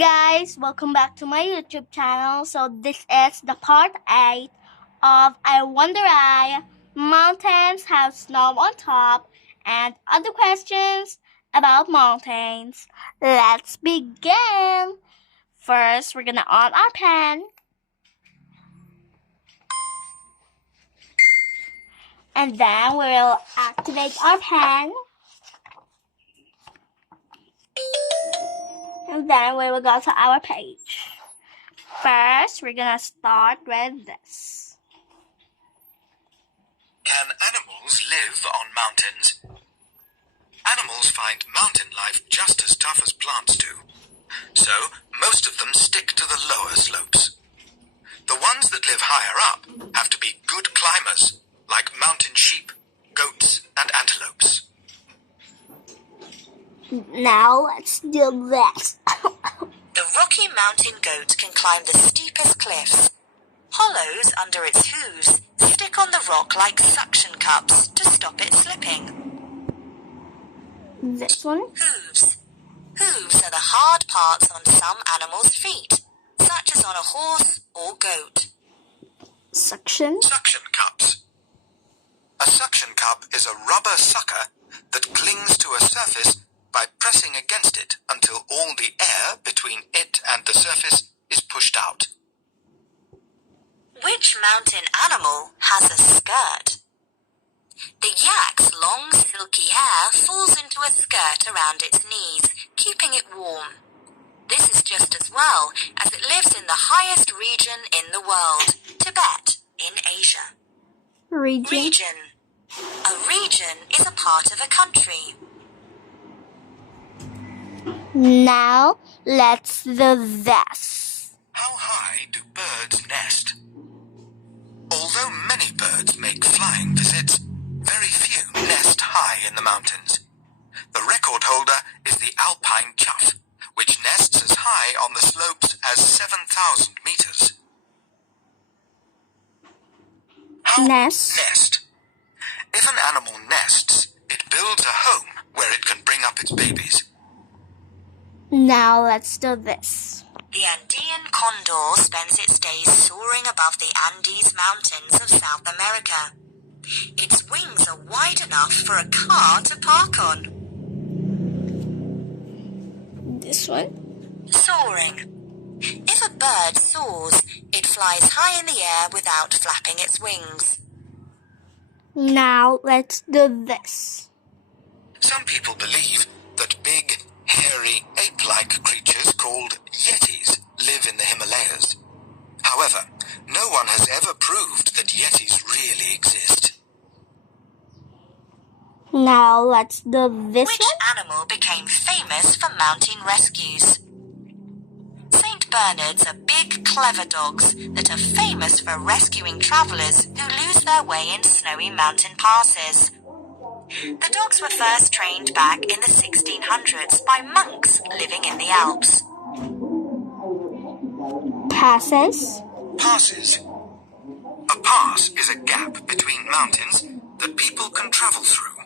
guys, welcome back to my YouTube channel. So this is the part 8 of I Wonder I, Mountains Have Snow on Top, and other questions about mountains. Let's begin. First, we're gonna on our pen. And then we'll activate our pen. And then we will go to our page. First, we're gonna start with this. Can animals live on mountains? Animals find mountain life just as tough as plants do. So, most of them stick to the lower slopes. The ones that live higher up have to be good climbers, like mountain sheep, goats, and antelopes. Now let's do this. The Rocky Mountain goat can climb the steepest cliffs. Hollows under its hooves stick on the rock like suction cups to stop it slipping. This one. Hooves. Hooves are the hard parts on some animals' feet, such as on a horse or goat. Suction. Suction cups. A suction cup is a rubber sucker that clings to a surface by pressing against it until all the air between it and the surface is pushed out. Which mountain animal has a skirt? The yak's long silky hair falls into a skirt around its knees, keeping it warm. This is just as well, as it lives in the highest region in the world, Tibet, in Asia. Region. A region is a part of a country. Now let's do this. How high do birds nest? Although many birds make flying visits, very few nest high in the mountains. The record holder is the alpine chough, which nests as high on the slopes as 7,000 meters. How Nest. If an animal nests, it builds a home where it can bring up its babies. Now let's do this. The Andean condor spends its days soaring above the Andes Mountains of South America. Its wings are wide enough for a car to park on. This one. Soaring. If a bird soars, it flies high in the air without flapping its wings. Now let's do this. Some people believe that big, hairy, ape-like creatures called yetis live in the Himalayas. However, no one has ever proved that yetis really exist. Now let's do this Which one. animal became famous for mountain rescues? St. Bernards are big, clever dogs that are famous for rescuing travelers who lose their way in snowy mountain passes. The dogs were first trained back in the 1600s by monks living in the Alps. Passes. Passes. A pass is a gap between mountains that people can travel through.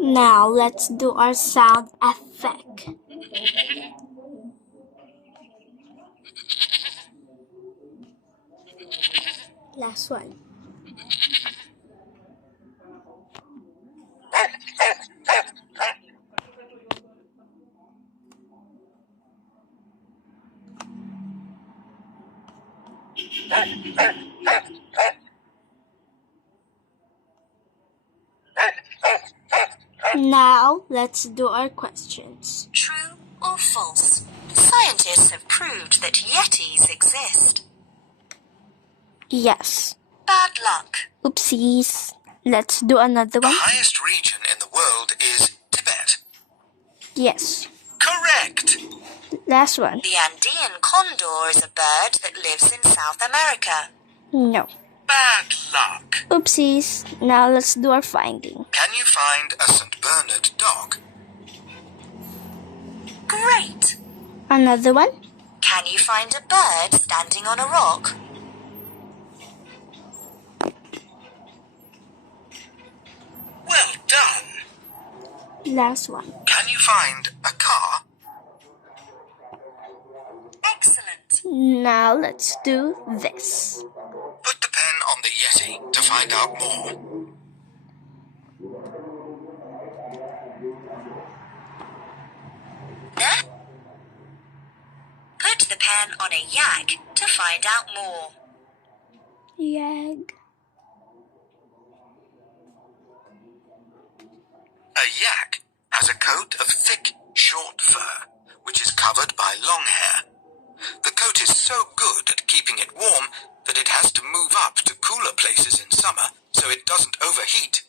Now let's do our sound effect. Last one. Now let's do our questions. True or false? Scientists have proved that yetis exist. Yes. Bad luck. Oopsies. Let's do another The one. highest region in the world is Tibet. Yes. Correct! Last one. The Andean condor is a bird that lives in South America. No. Bad luck. Oopsies. Now let's do our finding. Can you find a St. Bernard dog? Great! Another one. Can you find a bird standing on a rock? Well done. Last one. Can you find a car? Now let's do this. Put the pen on the Yeti to find out more. Put the pen on a yak to find out more. Yag. A yak has a coat of thick, short fur, which is covered by long hair. The coat is so good at keeping it warm that it has to move up to cooler places in summer so it doesn't overheat.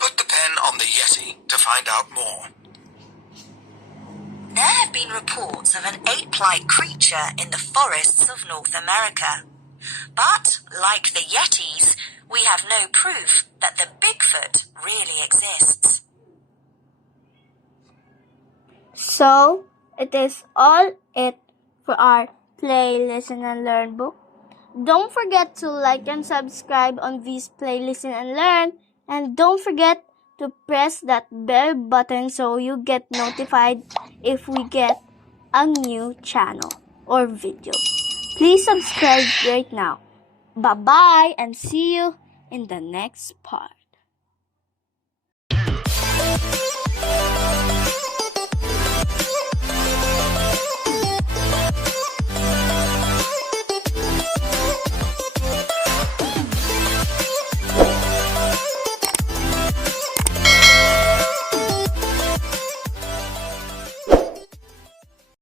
Put the pen on the Yeti to find out more. There have been reports of an ape-like creature in the forests of North America. But, like the Yetis, we have no proof that the Bigfoot really exists. So, it is all it for our Play, Listen, and Learn book. Don't forget to like and subscribe on V's Play, Listen, and Learn. And don't forget to press that bell button so you get notified if we get a new channel or video. Please subscribe right now. Bye-bye and see you in the next part.